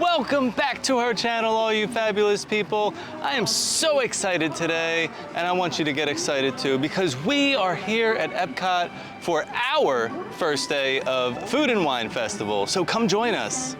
Welcome back to our channel, all you fabulous people. I am so excited today, and I want you to get excited too, because we are here at EPCOT for our first day of Food and Wine Festival. So come join us.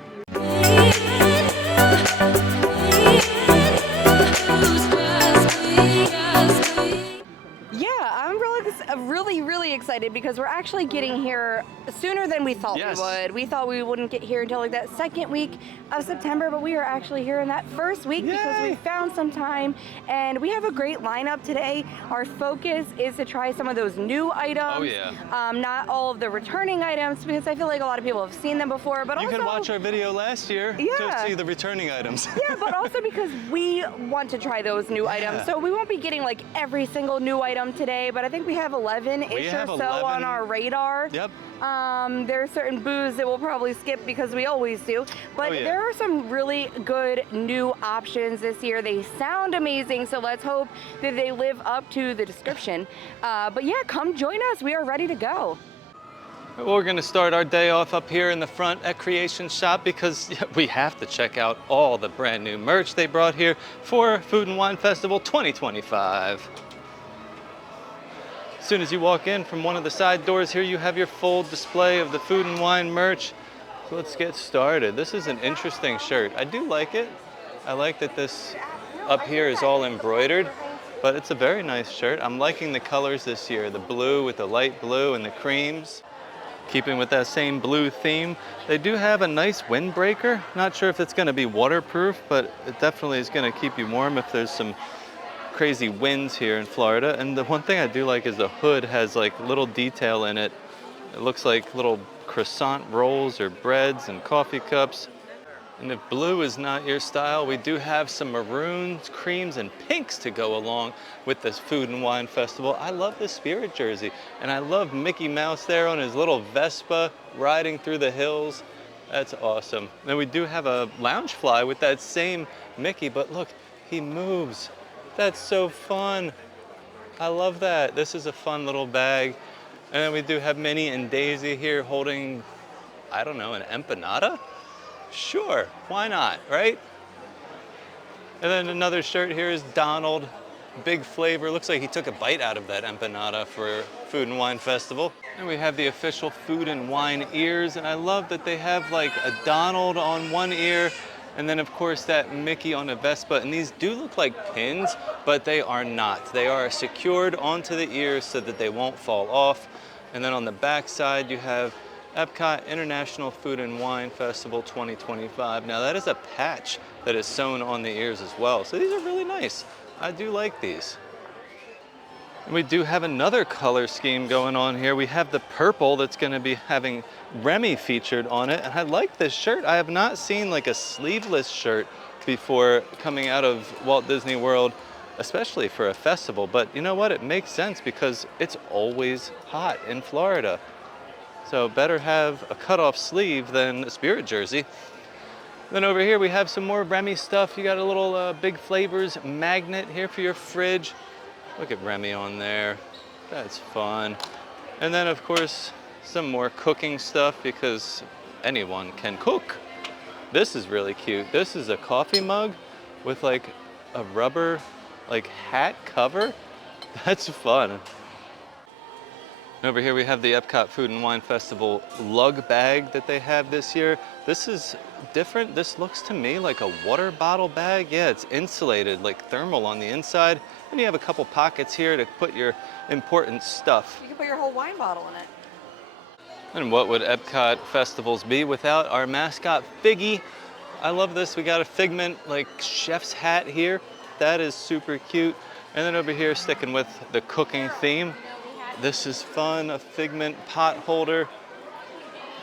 Really excited because we're actually getting here sooner than we thought we would. We thought we wouldn't get here until like that second week of September, but we are actually here in that first week because we found some time, and we have a great lineup today. Our focus is to try some of those new items. Not all of the returning items, because I feel like a lot of people have seen them before, but you also, can watch our video last year to see the returning items. But also because we want to try those new items. So we won't be getting like every single new item today, but I think we have 11-ish or so on our radar. There are certain booths that we'll probably skip because we always do, but there are some really good new options this year. They sound amazing, so let's hope that they live up to the description. But yeah, come join us. We are ready to go. We're going to start our day off up here in the front at Creation Shop because we have to check out all the brand new merch they brought here for Food and Wine Festival 2025. As soon as you walk in from one of the side doors here, you have your full display of the food and wine merch. So let's get started. This is an interesting shirt. I do like it. I like that this up here is all embroidered, but it's a very nice shirt. I'm liking the colors this year, the blue with the light blue and the creams. Keeping with that same blue theme, they do have a nice windbreaker. Not sure if it's going to be waterproof, but it definitely is going to keep you warm if there's some crazy winds here in Florida. And the one thing I do like is the hood has like little detail in it. It looks like little croissant rolls or breads and coffee cups. And if blue is not your style, we do have some maroons, creams, and pinks to go along with this Food and Wine Festival. I love this Spirit jersey, and I love Mickey Mouse there on his little Vespa riding through the hills. That's awesome. Then we do have a Loungefly with that same Mickey, but look, he moves. That's so fun. I love that. This is a fun little bag. And then we do have Minnie and Daisy here holding, I don't know, an empanada? Sure, why not, right? And then another shirt here is Donald. Big flavor. Looks like he took a bite out of that empanada for Food and Wine Festival. And we have the official Food and Wine ears. And I love that they have like a Donald on one ear, and then of course that Mickey on a Vespa. And these do look like pins, but they are not. They are secured onto the ears so that they won't fall off. And then on the back side you have EPCOT International Food and Wine Festival 2025. Now that is a patch that is sewn on the ears as well. So these are really nice. I do like these. And we do have another color scheme going on here. We have the purple that's going to be having Remy featured on it. And I like this shirt. I have not seen like a sleeveless shirt before coming out of Walt Disney World, especially for a festival. But you know what? It makes sense because it's always hot in Florida. So better have a cutoff sleeve than a Spirit jersey. Then over here we have some more Remy stuff. You got a little Big Flavors magnet here for your fridge. Look at Remy on there. That's fun. And then of course some more cooking stuff because anyone can cook. This is really cute. This is a coffee mug with like a rubber like hat cover. That's fun. Over here we have the EPCOT Food and Wine Festival lug bag that they have this year. This is different. This looks to me like a water bottle bag. Yeah, it's insulated, like thermal on the inside. And you have a couple pockets here to put your important stuff. You can put your whole wine bottle in it. And what would EPCOT festivals be without our mascot Figgy? I love this. We got a Figment like chef's hat here. That is super cute. And then over here, sticking with the cooking theme, this is fun, a Figment pot holder.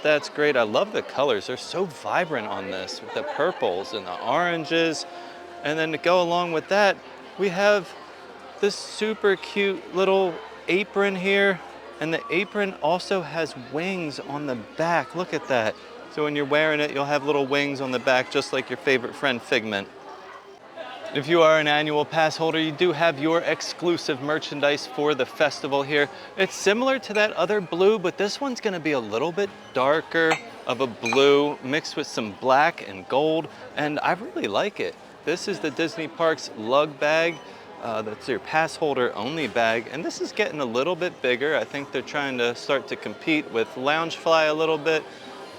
That's great. I love the colors. They're so vibrant on this with the purples and the oranges. And then to go along with that, we have this super cute little apron here. And the apron also has wings on the back. Look at that. So when you're wearing it, you'll have little wings on the back, just like your favorite friend Figment. If you are an annual pass holder, you do have your exclusive merchandise for the festival here. It's similar to that other blue, but this one's gonna be a little bit darker of a blue mixed with some black and gold, and I really like it. This is the Disney Parks lug bag. That's your pass holder only bag, and this is getting a little bit bigger. I think they're trying to start to compete with Loungefly a little bit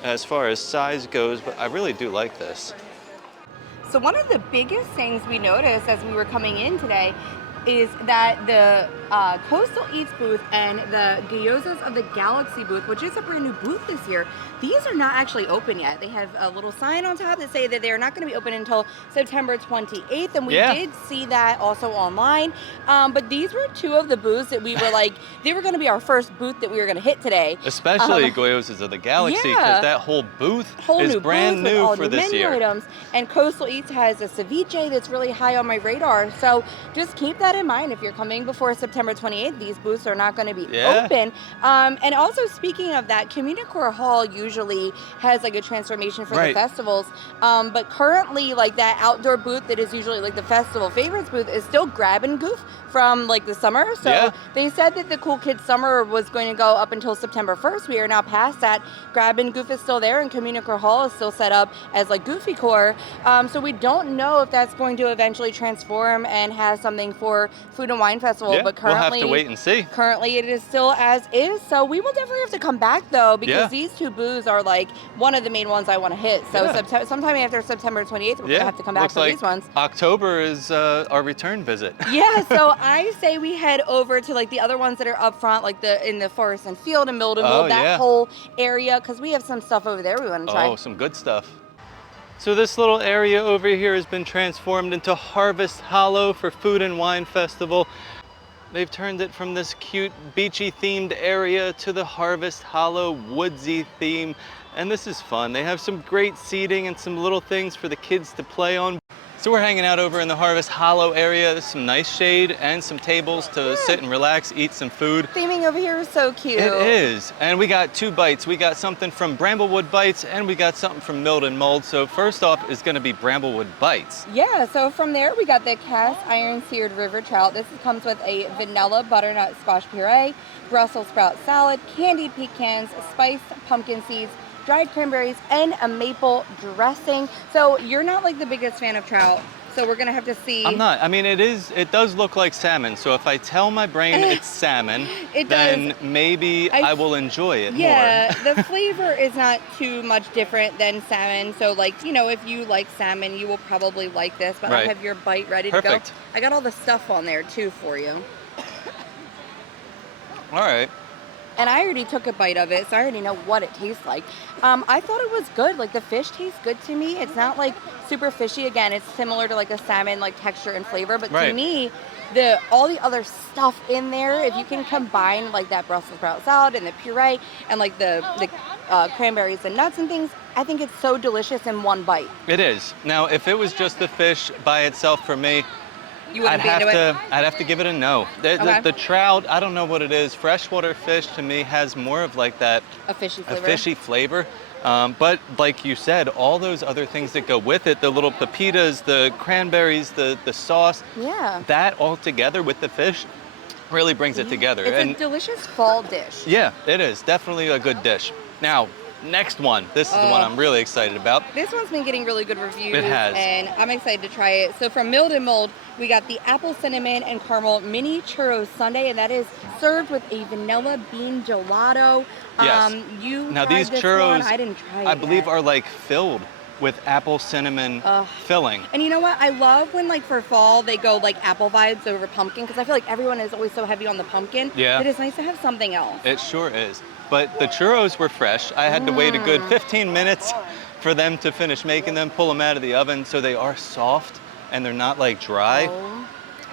as far as size goes, but I really do like this. So one of the biggest things we noticed as we were coming in today is that the Coastal Eats booth and the Gyozas of the Galaxy booth, which is a brand new booth this year, these are not actually open yet. They have a little sign on top that say that they're not going to be open until September 28th, and we did see that also online. But these were two of the booths that we were like, they were going to be our first booth that we were going to hit today. Especially Gyozas of the Galaxy, because that whole booth is brand new for this year. Items. And Coastal Eats has a ceviche that's really high on my radar. So just keep that in mind. If you're coming before September 28th, these booths are not going to be open. And also, speaking of that, Communicore Hall usually has like a transformation for the festivals. But currently, like that outdoor booth that is usually like the festival favorites booth is still Grab and Goof from like the summer. So they said that the Cool Kids Summer was going to go up until September 1st. We are now past that. Grab and Goof is still there, and Communicore Hall is still set up as like Goofy Core. So we don't know if that's going to eventually transform and have something for Food and Wine Festival. But currently, we'll have to wait and see. Currently, it is still as is. So we will definitely have to come back though, because these two booths are like one of the main ones I want to hit. So sometime after September 28th, we're gonna have to come back for these ones. October is our return visit. So I say we head over to like the other ones that are up front, like in the Forest and Field and Mildenwold, that whole area, because we have some stuff over there we want to try. Oh, some good stuff. So this little area over here has been transformed into Harvest Hollow for Food and Wine Festival. They've turned it from this cute beachy themed area to the Harvest Hollow woodsy theme, and this is fun. They have some great seating and some little things for the kids to play on. So we're hanging out over in the Harvest Hollow area. There's some nice shade and some tables to sit and relax, eat some food. Theming over here is so cute. It is. And we got two bites. We got something from Bramblewood Bites and we got something from Milden Mold. So first off is going to be Bramblewood Bites. So from there we got the cast iron seared river trout. This comes with a vanilla butternut squash puree, Brussels sprout salad, candied pecans, spiced pumpkin seeds, dried cranberries, and a maple dressing. So you're not like the biggest fan of trout, so we're gonna have to see. I'm not. I mean, it does look like salmon. So if I tell my brain it's salmon, then maybe I will enjoy it more. The flavor is not too much different than salmon. So like, you know, if you like salmon, you will probably like this, but I have your bite ready to go. I got all the stuff on there too for you. All right. And I already took a bite of it, so I already know what it tastes like. I thought it was good. Like, the fish tastes good to me. It's not, like, super fishy. Again, it's similar to, like, a salmon, like, texture and flavor. But to me, all the other stuff in there, if you can combine, like, that Brussels sprout salad and the puree and, like, the cranberries and nuts and things, I think it's so delicious in one bite. It is. Now, if it was just the fish by itself for me, I'd have to give it a no. The trout, I don't know what it is. Freshwater fish to me has more of like that a fishy flavor. But like you said, all those other things that go with it, the little pepitas, the cranberries, the sauce, that all together with the fish really brings it together. It's a delicious fall dish. Yeah, it is. Definitely a good dish. Now, next one. This is the one I'm really excited about. This one's been getting really good reviews. It has. And I'm excited to try it. So from Milden Mold, we got the apple cinnamon and caramel mini churros sundae, and that is served with a vanilla bean gelato. Yes. Now these churros, I didn't try it I believe, are like filled with apple cinnamon filling. And you know what? I love when, like, for fall, they go, like, apple vibes over pumpkin, because I feel like everyone is always so heavy on the pumpkin. Yeah. It is nice to have something else. It sure is. But the churros were fresh. I had to wait a good 15 minutes for them to finish making them, pull them out of the oven, so they are soft and they're not, like, dry. Oh,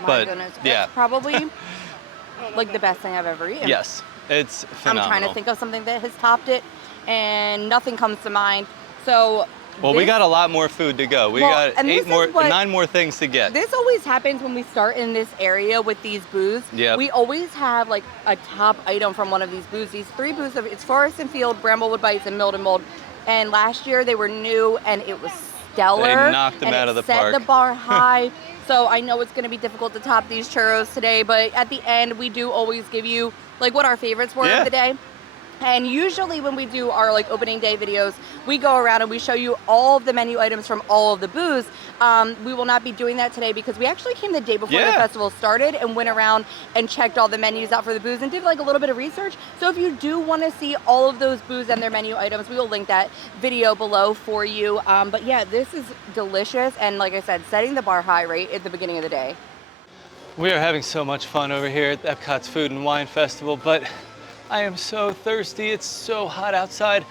my goodness. It's probably, like, the best thing I've ever eaten. Yes, it's phenomenal. I'm trying to think of something that has topped it, and nothing comes to mind. So we got a lot more food to go. We got 9 more things to get. This always happens when we start in this area with these booths. Yep. We always have like a top item from one of these booths. These 3 booths, it's Forest and Field, Bramblewood Bites, and Milden Mold. And last year they were new, and it was stellar. They knocked them out of the park. Set the bar high. So I know it's going to be difficult to top these churros today, but at the end we do always give you like what our favorites were of the day. And usually when we do our like opening day videos, we go around and we show you all of the menu items from all of the booths. We will not be doing that today because we actually came the day before the festival started and went around and checked all the menus out for the booths and did like a little bit of research. So if you do want to see all of those booths and their menu items, we will link that video below for you. But yeah, this is delicious. And like I said, setting the bar high right at the beginning of the day. We are having so much fun over here at EPCOT's Food and Wine Festival, but I am so thirsty. It's so hot outside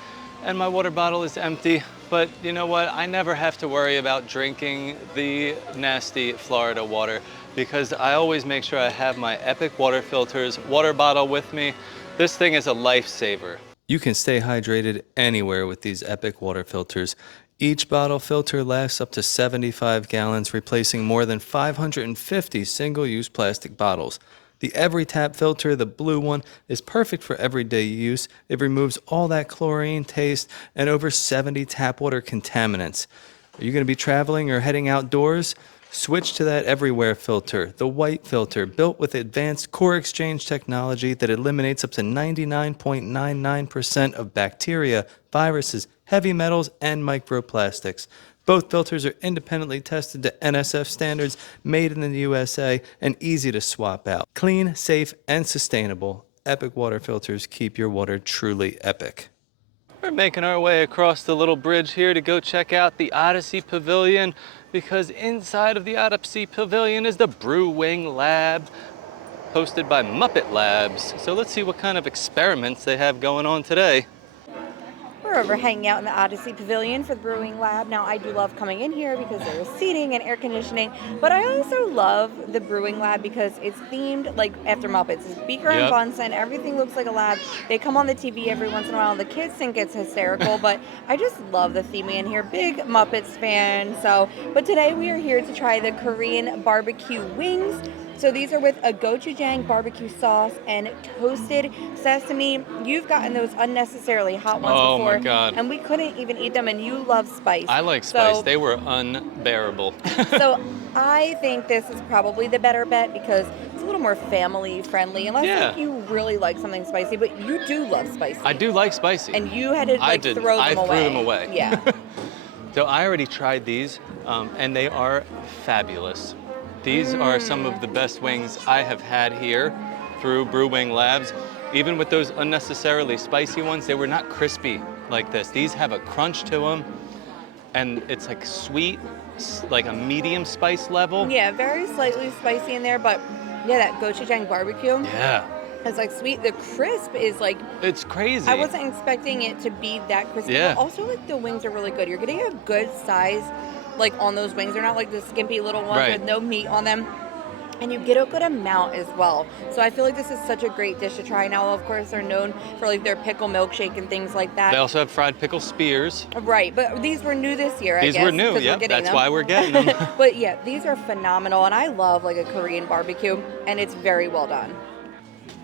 and my water bottle is empty. But you know what? I never have to worry about drinking the nasty Florida water because I always make sure I have my Epic water filters water bottle with me. This thing is a lifesaver. You can stay hydrated anywhere with these Epic water filters. Each bottle filter lasts up to 75 gallons, replacing more than 550 single-use plastic bottles. The Every Tap filter, the blue one, is perfect for everyday use. It removes all that chlorine, taste, and over 70 tap water contaminants. Are you going to be traveling or heading outdoors? Switch to that Everywhere filter, the white filter, built with advanced core exchange technology that eliminates up to 99.99% of bacteria, viruses, heavy metals, and microplastics. Both filters are independently tested to NSF standards, made in the USA, and easy to swap out. Clean, safe, and sustainable. Epic water filters keep your water truly epic. We're making our way across the little bridge here to go check out the Odyssey Pavilion because inside of the Odyssey Pavilion is the Brew-Wing Lab, hosted by Muppet Labs. So let's see what kind of experiments they have going on today. We're over hanging out in the Odyssey Pavilion for the Brew-Wing Lab. Now, I do love coming in here because there's seating and air conditioning, but I also love the Brew-Wing Lab because it's themed like after Muppets. It's Beaker and Bunsen. Everything looks like a lab. They come on the TV every once in a while. The kids think it's hysterical, but I just love the theming in here. Big Muppets fan. But today we are here to try the Korean barbecue wings. So these are with a gochujang barbecue sauce and toasted sesame. You've gotten those unnecessarily hot ones before. Oh my God. And we couldn't even eat them, and you love spice. I like spice. They were unbearable. So I think this is probably the better bet because it's a little more family friendly, unless you really like something spicy, but you do love spicy. I do like spicy. And you had to throw them away. I threw them away. Yeah. So I already tried these, and they are fabulous. These are some of the best wings I have had here through Brew-Wing Labs. Even with those unnecessarily spicy ones, they were not crispy like this. These have a crunch to them, and it's like sweet, like a medium spice level. Yeah, very slightly spicy in there, but yeah, that gochujang barbecue. Yeah. It's like sweet. The crisp is like... It's crazy. I wasn't expecting it to be that crispy. Yeah. But also, like, the wings are really good. You're getting a good size, like, on those wings. They're not like the skimpy little ones with no meat on them. And you get a good amount as well. So I feel like this is such a great dish to try. Now, of course, they're known for, like, their pickle milkshake and things like that. They also have fried pickle spears. Right, but these were new this year, I guess. These were new, yeah. That's why we're getting them. But yeah, these are phenomenal. And I love, like, a Korean barbecue. And it's very well done.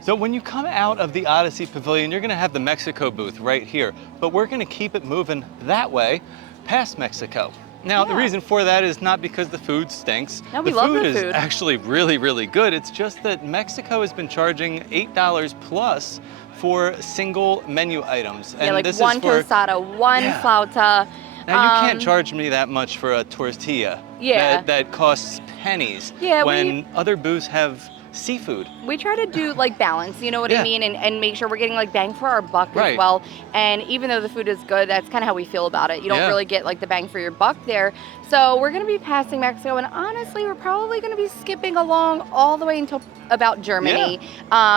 So when you come out of the Odyssey Pavilion, you're gonna have the Mexico booth right here, but we're gonna keep it moving that way past Mexico. Now, the reason for that is not because the food stinks. No, we love the food. The food is actually really, really good. It's just that Mexico has been charging $8 plus for single menu items. Yeah, and like this one tostada, one flauta. Now, you can't charge me that much for a tortilla that costs pennies when other booths have seafood. We try to do like balance, you know what I mean, and make sure we're getting like bang for our buck as well. And even though the food is good, that's kind of how we feel about it. You don't really get like the bang for your buck there. So we're going to be passing Mexico, and honestly, we're probably going to be skipping along all the way until about Germany,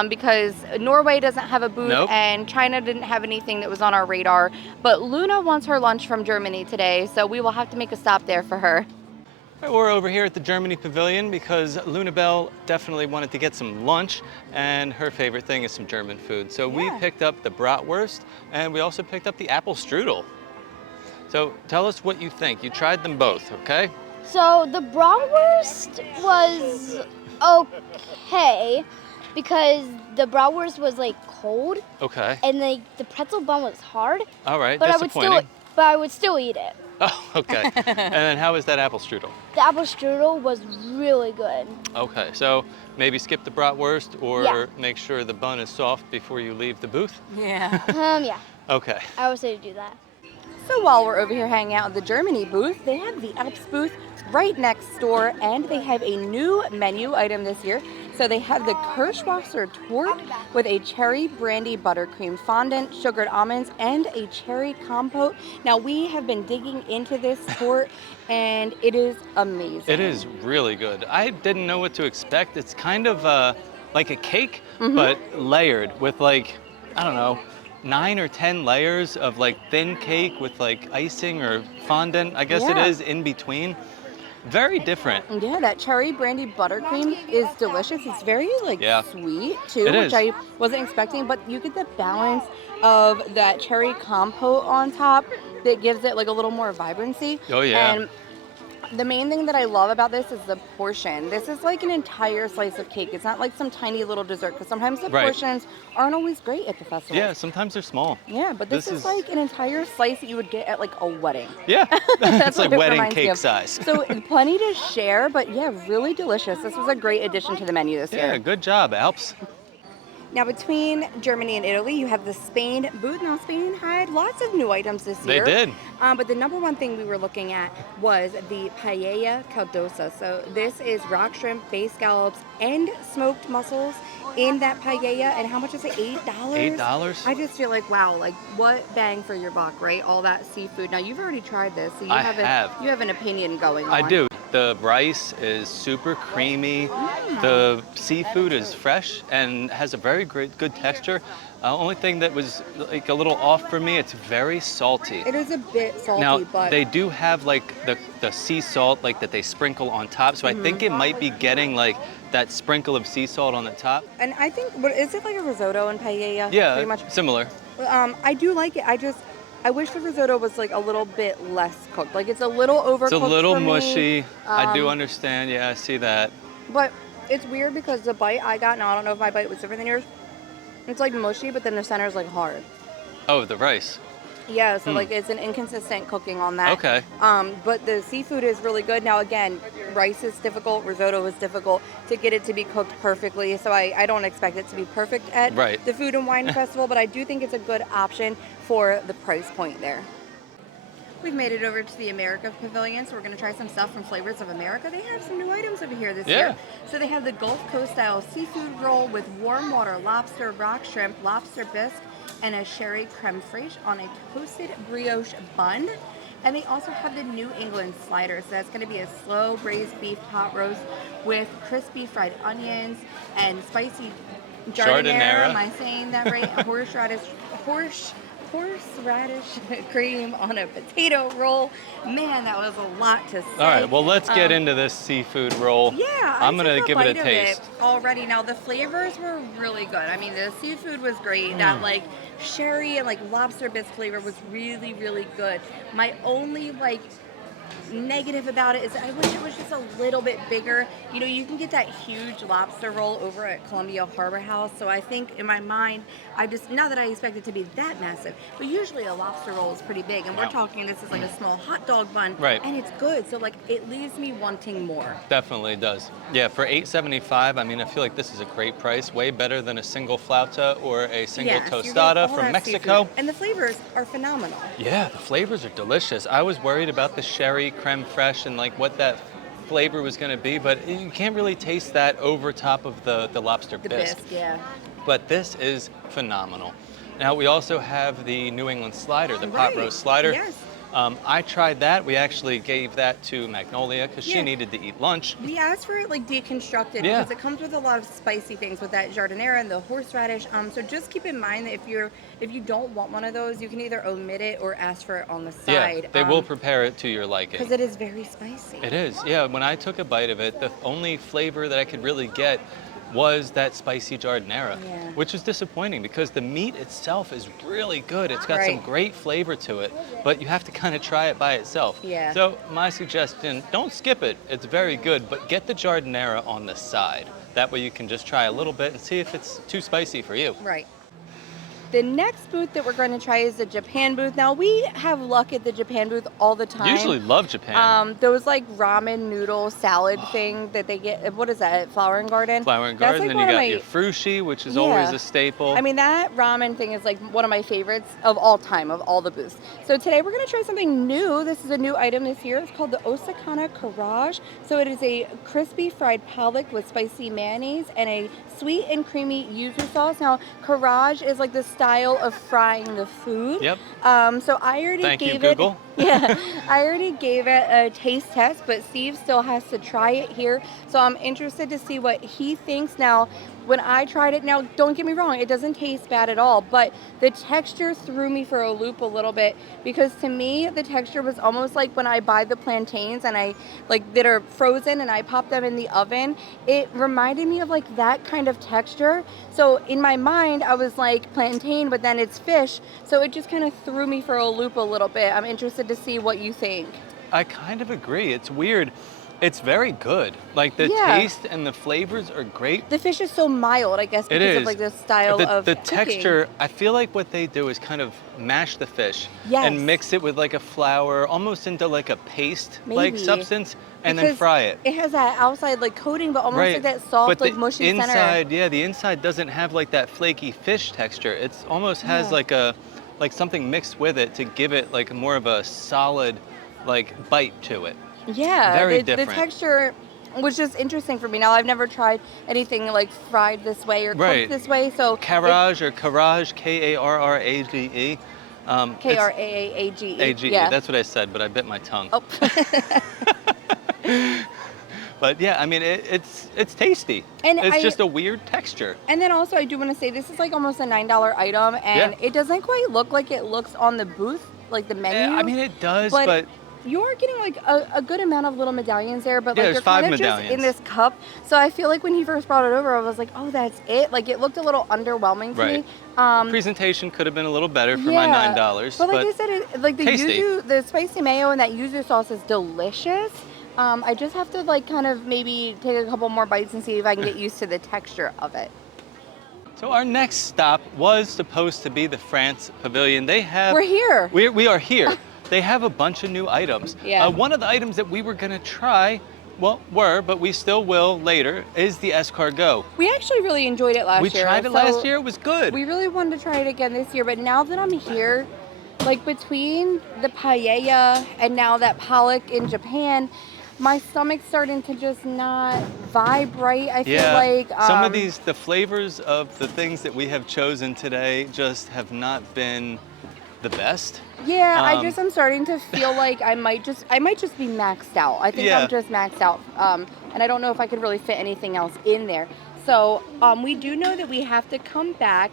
because Norway doesn't have a booth and China didn't have anything that was on our radar. But Luna wants her lunch from Germany today, so we will have to make a stop there for her. We're over here at the Germany Pavilion because Luna Bell definitely wanted to get some lunch, and her favorite thing is some German food. So we picked up the bratwurst, and we also picked up the apple strudel. So tell us what you think. You tried them both, okay? So the bratwurst was okay because the bratwurst was like cold. Okay. And like the pretzel bun was hard. All right, but disappointing. I would still eat it. Oh, okay. And then how is that apple strudel? The apple strudel was really good. Okay, so maybe skip the bratwurst or Yeah. make sure the bun is soft before you leave the booth? Yeah. Yeah, Okay. I would say to do that. So while we're over here hanging out at the Germany booth, they have the Alps booth right next door, and they have a new menu item this year. So they have the Kirschwasser Torte with a cherry brandy buttercream fondant, sugared almonds, and a cherry compote. Now we have been digging into this torte, and it is amazing. It is really good. I didn't know what to expect. It's kind of like a cake, Mm-hmm. but layered with like, I don't know, 9 or 10 layers of like thin cake with like icing or fondant. I guess it Yeah. is in between. Very different. Yeah, that cherry brandy buttercream is delicious. It's very like Yeah. sweet too, It which is. I wasn't expecting, but you get the balance of that cherry compote on top that gives it like a little more vibrancy. Oh, yeah. And the main thing that I love about this is the portion. This is like an entire slice of cake. It's not like some tiny little dessert, because sometimes the Right. portions aren't always great at the festival. Yeah, sometimes they're small. Yeah, but this is like an entire slice that you would get at like a wedding. Yeah, That's it's like what it wedding reminds me cake of. size. So plenty to share, but yeah, really delicious. This was a great addition to the menu this Yeah, year. good job, Alps. Now between Germany and Italy, you have the Spain booth. Now Spain had lots of new items this They year. did. But the number one thing we were looking at was the paella caldosa. So this is rock shrimp, bay scallops, and smoked mussels in that paella. And how much is it? $8? $8? I just feel like, wow, like what bang for your buck, right? All that seafood. Now you've already tried this, so you I have have. you have an opinion going on. I do. The rice is super creamy. The seafood is fresh and has a very good texture. Only thing that was like a little off for me, it's very salty. It is a bit salty, Now, but they do have like the sea salt like that they sprinkle on top, so I think it might be getting like that sprinkle of sea salt on the top. and I think, what is it, like a risotto and paella? Yeah, pretty much. similar. I do like it. I wish the risotto was like a little bit less cooked. Like it's a little overcooked. It's a little for me. mushy. I do understand. Yeah, I see that. But it's weird because the bite I got, now I don't know if my bite was different than yours. It's like mushy, but then the center is like hard. Oh, the rice. Yeah, so like it's an inconsistent cooking on that. Okay. But the seafood is really good. Now again, rice is difficult, risotto is difficult to get it to be cooked perfectly. So I don't expect it to be perfect at Right. the Food and Wine Festival, but I do think it's a good option for the price point there. We've made it over to the America Pavilion, so we're going to try some stuff from Flavors of America. They have some new items over here this year. So they have the Gulf Coast style seafood roll with warm water lobster, rock shrimp, lobster bisque, and a sherry creme fraiche on a toasted brioche bun. And they also have the New England slider. So that's going to be a slow braised beef pot roast with crispy fried onions and spicy jardinera. Am I saying that right? horseradish cream on a potato roll. Man, that was a lot to say. All right, well, let's get into this seafood roll. Yeah, I'm going to took give it a bite of taste. already. Now, the flavors were really good. I mean, the seafood was great. That, like, sherry and, like, lobster bisque flavor was really, really good. My only, like, negative about it is I wish it was just a little bit bigger. You know, you can get that huge lobster roll over at Columbia Harbor House. So I think in my mind, not that I expect it to be that massive, but usually a lobster roll is pretty big. And we're talking, this is like a small hot dog bun. Right. And it's good. So like it leaves me wanting more. Definitely does. Yeah, for $8.75, I mean, I feel like this is a great price. Way better than a single flauta or a single Yes, you're getting tostada all from that Mexico. seafood. And the flavors are phenomenal. Yeah, the flavors are delicious. I was worried about the sherry creme fraiche and like what that flavor was going to be, but you can't really taste that over top of the lobster The bisque. bisque, yeah. But this is phenomenal. Now we also have the New England slider, the pot roast slider. Yes. I tried that. We actually gave that to Magnolia because she Yeah. needed to eat lunch. We asked for it like deconstructed Yeah. because it comes with a lot of spicy things with that jardinera and the horseradish. So just keep in mind that if you don't want one of those, you can either omit it or ask for it on the side. Yeah, they will prepare it to your liking. Because it is very spicy. It is, yeah. When I took a bite of it, the only flavor that I could really get was that spicy jardinera, Yeah. which is disappointing because the meat itself is really good. It's got some Right. great flavor to it, but you have to kind of try it by itself. Yeah. So my suggestion, don't skip it. It's very good, but get the jardinera on the side. That way you can just try a little bit and see if it's too spicy for you. Right. The next booth that we're going to try is the Japan booth. Now, we have luck at the Japan booth all the time. Usually love Japan. Those like ramen noodle salad thing that they get, what is that, Flower and Garden? Flower and Garden, like then you got your frushi, which is always a staple. I mean, that ramen thing is like one of my favorites of all time, of all the booths. So today we're going to try something new. This is a new item this year. It's called the Osakana Courage. So it is a crispy fried pollock with spicy mayonnaise and a sweet and creamy yuzu sauce. Now, Courage is like the style of frying the food. Yep. So I already Thank gave you, it. Google. Yeah, I already gave it a taste test, but Steve still has to try it here. So I'm interested to see what he thinks. Now, when I tried it, now don't get me wrong, it doesn't taste bad at all, but the texture threw me for a loop a little bit, because to me the texture was almost like when I buy the plantains and I like that are frozen and I pop them in the oven. It reminded me of like that kind of texture. So in my mind I was like plantain, but then it's fish, so it just kind of threw me for a loop a little bit. I'm interested to see what you think. I kind of agree. It's weird. It's very good. Like the taste and the flavors are great. The fish is so mild, I guess, because of like the style of the cooking. texture. I feel like what they do is kind of mash the fish and mix it with like a flour, almost into like a paste-like substance, and then fry it. It has that outside like coating, but almost like that soft, like mushy inside, center. the inside doesn't have like that flaky fish texture. It's almost has like something mixed with it to give it like more of a solid like bite to it. Yeah, Very the different. texture was just interesting for me. Now, I've never tried anything like fried this way or cooked this way, so Courage or Courage, K-A-R-R-A-G-E. K-R-A-A-G-E. A-G-E. Yeah. That's what I said, but I bit my tongue. Oh. But yeah, I mean, it's tasty. And it's just a weird texture. And then also, I do want to say this is like almost a $9 item, and it doesn't quite look like it looks on the booth, like the menu. I mean, it does, but you're getting like a good amount of little medallions there, but like there's they're 5 kind of medallions. just in this cup. So I feel like when he first brought it over, I was like, oh, that's it. Like it looked a little underwhelming to me. Presentation could have been a little better for my $9. But like I said, like the tasty. yuzu, the spicy mayo and that yuzu sauce is delicious. I just have to like kind of maybe take a couple more bites and see if I can get used to the texture of it. So our next stop was supposed to be the France Pavilion. We're here. We are here. They have a bunch of new items. Yeah. One of the items that we were going to try, but we still will later, is the escargot. We actually really enjoyed it last year. We tried it last year. It was good. We really wanted to try it again this year, but now that I'm here, like between the paella and now that pollock in Japan, my stomach's starting to just not vibe right. I feel like some of the flavors of the things that we have chosen today just have not been the best. Yeah, I'm starting to feel like I might just be maxed out. I think I'm just maxed out, and I don't know if I could really fit anything else in there. So we do know that we have to come back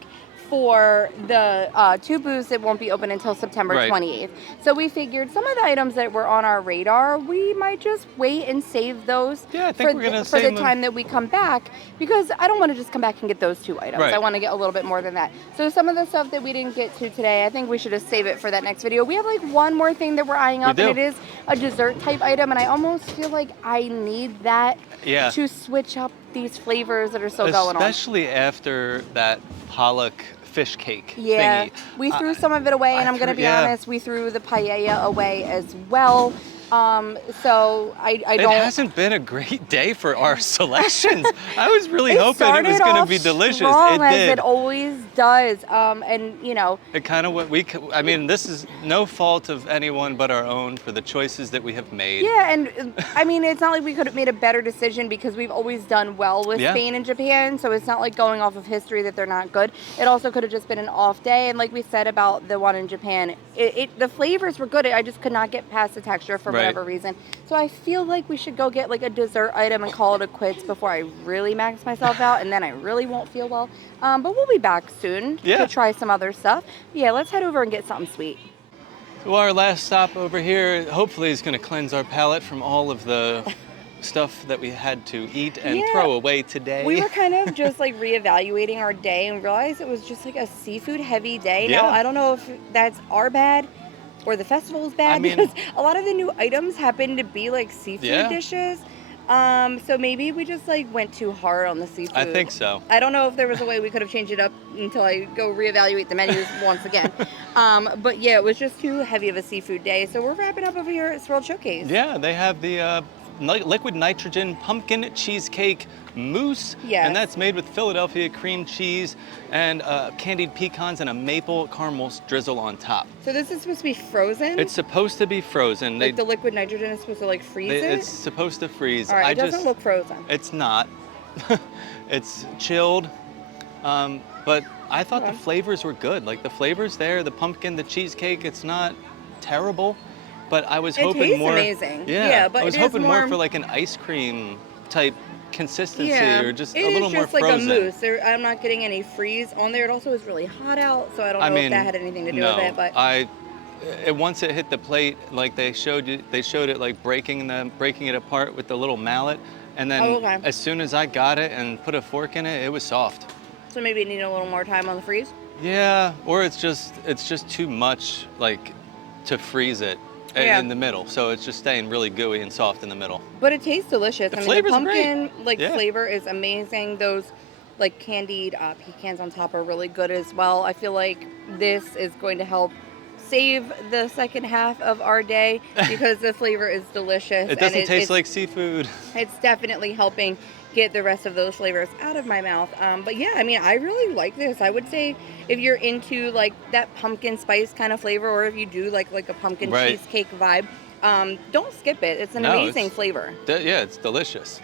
for the 2 booths that won't be open until September 28th. So we figured some of the items that were on our radar, we might just wait and save those I think we're gonna for the time that we come back, because I don't want to just come back and get those 2 items. I want to get a little bit more than that. So some of the stuff that we didn't get to today, I think we should just save it for that next video. We have like one more thing that we're eyeing up, and it is a dessert type item, and I almost feel like I need that to switch up these flavors that are so going on. Especially after that pollock fish cake thingy. We threw some of it away, and I'm going to be honest, we threw the paella away as well. So I don't... It hasn't been a great day for our selections. I was really hoping it was going to be delicious. It did. As it always does. And, you know... It kind of went... I mean, this is no fault of anyone but our own for the choices that we have made. Yeah, and I mean, it's not like we could have made a better decision, because we've always done well with Spain and Japan, so it's not like going off of history that they're not good. It also could have just been an off day, and like we said about the one in Japan, the flavors were good. I just could not get past the texture for whatever reason. So I feel like we should go get like a dessert item and call it a quits before I really max myself out, and then I really won't feel well. But we'll be back soon to try some other stuff. Yeah, let's head over and get something sweet. So our last stop over here hopefully is going to cleanse our palate from all of the stuff that we had to eat and throw away today. We were kind of just like reevaluating our day and realized it was just like a seafood heavy day. Now, I don't know if that's our bad or the festival's bad, because a lot of the new items happen to be like seafood dishes. So maybe we just like went too hard on the seafood. I think so. I don't know if there was a way we could have changed it up until I go reevaluate the menus once again. But yeah, it was just too heavy of a seafood day. So we're wrapping up over here at Swirl Showcase. Yeah, they have the liquid nitrogen pumpkin cheesecake mousse. Yes. And that's made with Philadelphia cream cheese and candied pecans and a maple caramel drizzle on top. So this is supposed to be frozen? It's supposed to be frozen. Like the liquid nitrogen is supposed to like freeze it? It's supposed to freeze. All right, it doesn't look frozen. It's not. It's chilled. But I thought the flavors were good. Like the flavors there, the pumpkin, the cheesecake, it's not terrible. But I was hoping tastes more. amazing. Yeah, but I was hoping more for like an ice cream type consistency or just a little more frozen. It is just like a mousse. I'm not getting any freeze on there. It also is really hot out, so I don't know if that had anything to do with it. But once it hit the plate, like they showed it like breaking it apart with the little mallet, and then as soon as I got it and put a fork in it, it was soft. So maybe it needed a little more time on the freeze? Yeah, or it's just too much like to freeze it in the middle, so it's just staying really gooey and soft in the middle. But it tastes delicious. The pumpkin flavor is amazing. Those like candied pecans on top are really good as well. I feel like this is going to help save the second half of our day because the flavor is delicious. It doesn't taste like seafood. It's definitely helping get the rest of those flavors out of my mouth. But yeah, I mean, I really like this. I would say if you're into like that pumpkin spice kind of flavor, or if you do like a pumpkin cheesecake vibe, don't skip it. It's an amazing flavor. Yeah, it's delicious.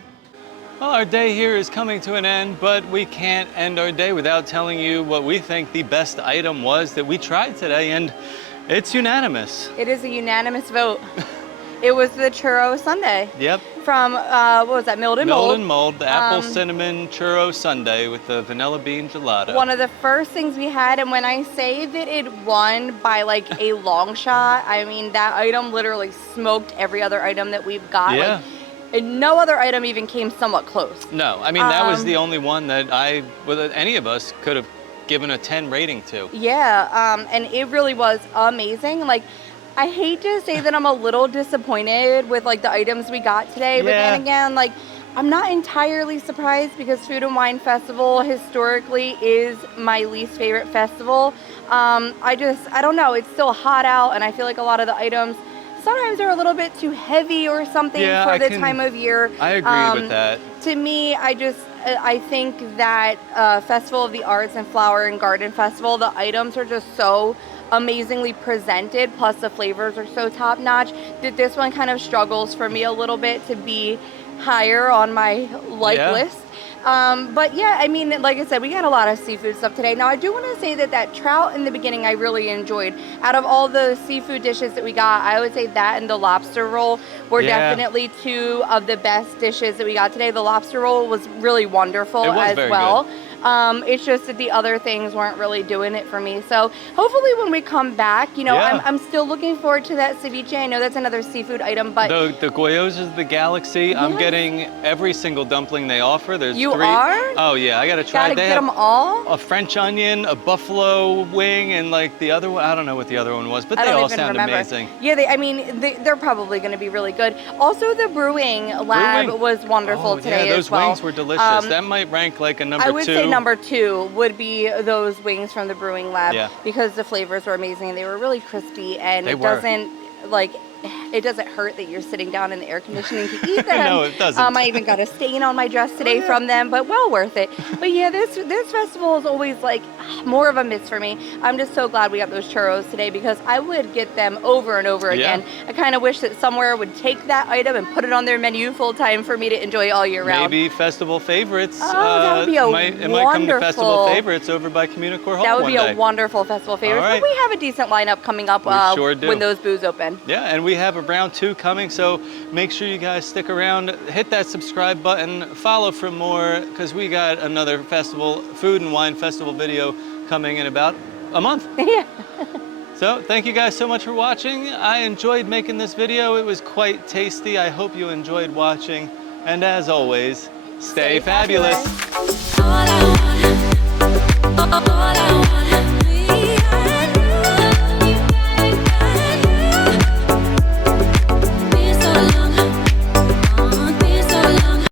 Well, our day here is coming to an end, but we can't end our day without telling you what we think the best item was that we tried today, and it's unanimous. It is a unanimous vote. It was the churro sundae. Yep. From, what was that, Milled and Mold? Milled and Mold, the apple cinnamon churro sundae with the vanilla bean gelato. One of the first things we had, and when I say that it won by like a long shot, I mean that item literally smoked every other item that we've got. Yeah. And no other item even came somewhat close. No, I mean that was the only one that any of us could have given a 10 rating to. Yeah, and it really was amazing. Like, I hate to say that I'm a little disappointed with like the items we got today, but then again, like I'm not entirely surprised because Food and Wine Festival historically is my least favorite festival. I don't know, it's still hot out and I feel like a lot of the items sometimes are a little bit too heavy or something for the time of year. I agree with that. To me, I think that Festival of the Arts and Flower and Garden Festival, the items are just so amazingly presented, plus the flavors are so top notch, that this one kind of struggles for me a little bit to be higher on my list. But yeah, I mean, like I said, we got a lot of seafood stuff today. Now, I do want to say that trout in the beginning I really enjoyed. Out of all the seafood dishes that we got, I would say that and the lobster roll were definitely two of the best dishes that we got today. The lobster roll was really wonderful as well. Good. It's just that the other things weren't really doing it for me. So hopefully when we come back, you know, I'm still looking forward to that ceviche. I know that's another seafood item, but the Goyos of the Galaxy. Yes. I'm getting every single dumpling they offer. There's you 3. are? Oh yeah, I gotta try. Gotta get them all. A French onion, a buffalo wing, and like the other one. I don't know what the other one was, but they all sound amazing. Yeah, they're probably going to be really good. Also, the Brew-Wing Lab was wonderful today those as well. wings were delicious. That might rank like a number 2. I would say number 2 would be those wings from the Brew-Wing Lab because the flavors were amazing and they were really crispy and it doesn't hurt that you're sitting down in the air conditioning to eat them. No, it doesn't. I even got a stain on my dress today from them, but well worth it. But yeah, this festival is always like more of a miss for me. I'm just so glad we got those churros today because I would get them over and over again. I kind of wish that somewhere would take that item and put it on their menu full time for me to enjoy all year round. Maybe festival favorites. Oh, that would be it might come to festival favorites over by Communicore Hall. That would be a wonderful festival favorites. But we have a decent lineup coming up when those booths open. Yeah, and we have a round 2 coming, so make sure you guys stick around, hit that subscribe button, follow for more, because we got another Food and Wine Festival video coming in about a month. Yeah. So thank you guys so much for watching. I enjoyed making this video. It was quite tasty. I hope you enjoyed watching, and as always, stay fabulous. All I want